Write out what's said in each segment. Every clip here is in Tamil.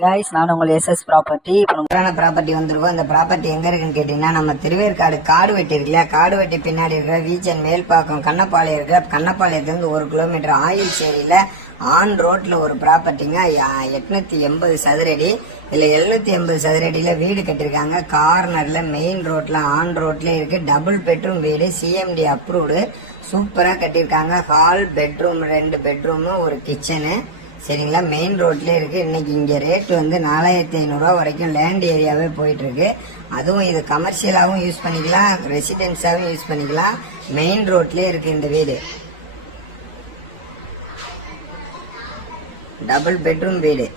guys, நான் உங்கள் எஸ்எஸ் ப்ராப்பர்ட்டி. இப்போ ப்ராப்பர்ட்டி வந்திருக்கோம். இந்த ப்ராப்பர்ட்டி எங்க இருக்குன்னு கேட்டீங்கன்னா, நம்ம திருவேற்காடு காடு வெட்டி இருக்குல்ல, காடு வெட்டி பின்னாடி இருக்கிற வீச்சன் மேல்பாக்கம் கண்ணப்பாளையம் இருக்கிற கண்ணப்பாளையத்துலேருந்து 1 கிலோமீட்டர் ஆயில் சேரியில ஆன் ரோட்ல ஒரு ப்ராப்பர்ட்டிங்க. 880 சதுரடி. இதுல 780 சதுரடியில வீடு கட்டிருக்காங்க. கார்னர்ல மெயின் ரோட்ல ஆன் ரோட்ல இருக்கு. டபுள் பெட்ரூம் வீடு, சிஎம்டி அப்ரூவ்டு. சூப்பரா கட்டிருக்காங்க. ஹால், பெட்ரூம், 2 பெட்ரூம், ஒரு கிச்சனு. சரிங்களா, மெயின் ரோட்ல இருக்கு. இன்னைக்கு இங்க ரேட் வந்து 4500 ரூபா வரைக்கும் லேண்ட் ஏரியாவே போயிட்டு இருக்கு. அதுவும் இது கமர்ஷியலாவும் யூஸ் பண்ணிக்கலாம், ரெசிடென்ஸாவும் யூஸ் பண்ணிக்கலாம். மெயின் ரோட்லயே இருக்கு இந்த வீடு. டபுள் பெட்ரூம் வீடு.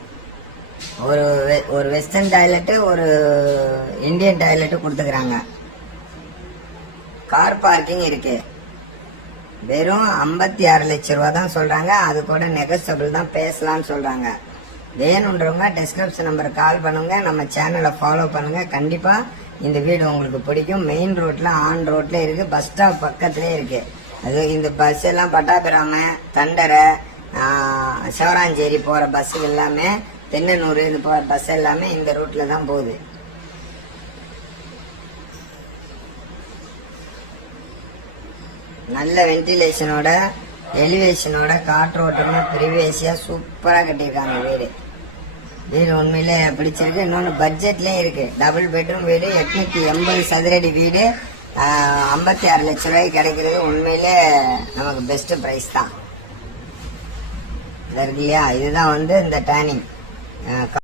ஒரு வெஸ்டர்ன் டாய்லெட், ஒரு இந்தியன் டாய்லெட் கொடுத்துக்கிறாங்க. கார் பார்க்கிங் இருக்கு. வெறும் 56 லட்சம் ரூபா தான் சொல்றாங்க. அது கூட நெகோசியபிள் தான், பேசலாம்னு சொல்றாங்க. வேணுன்றவங்க டிஸ்கிரிப்ஷன் நம்பர் கால் பண்ணுங்க, நம்ம சேனலை ஃபாலோ பண்ணுங்க. கண்டிப்பா இந்த வீடு உங்களுக்கு பிடிக்கும். மெயின் ரோட்ல ஆன் ரோட்ல இருக்கு. பஸ் ஸ்டாப் பக்கத்திலே இருக்கு. அது இந்த பஸ் எல்லாம் பட்டாபிராம, தண்டரை, சிவராஞ்சேரி போற பஸ் எல்லாமே, தென்னனூர் இது போற பஸ் எல்லாமே இந்த ரூட்ல தான் போகுது. நல்ல வென்டிலேஷனோட, எலிவேஷனோட, காற்றோட்டமா, பிரிவேசியா சூப்பரா கட்டியிருக்காங்க வீடு. வீடு உண்மையிலே பிடிச்சிருக்கு. இன்னொன்னு பட்ஜெட்லயும் இருக்கு. டபுள் பெட்ரூம் வீடு, 880 சதுரடி வீடு, 56 லட்சம் ரூபாய்க்கு கிடைக்கிறது உண்மையிலே நமக்கு பெஸ்ட் பிரைஸ் தான். இல்லையா, இதுதான் வந்து இந்த டேர்னிங்.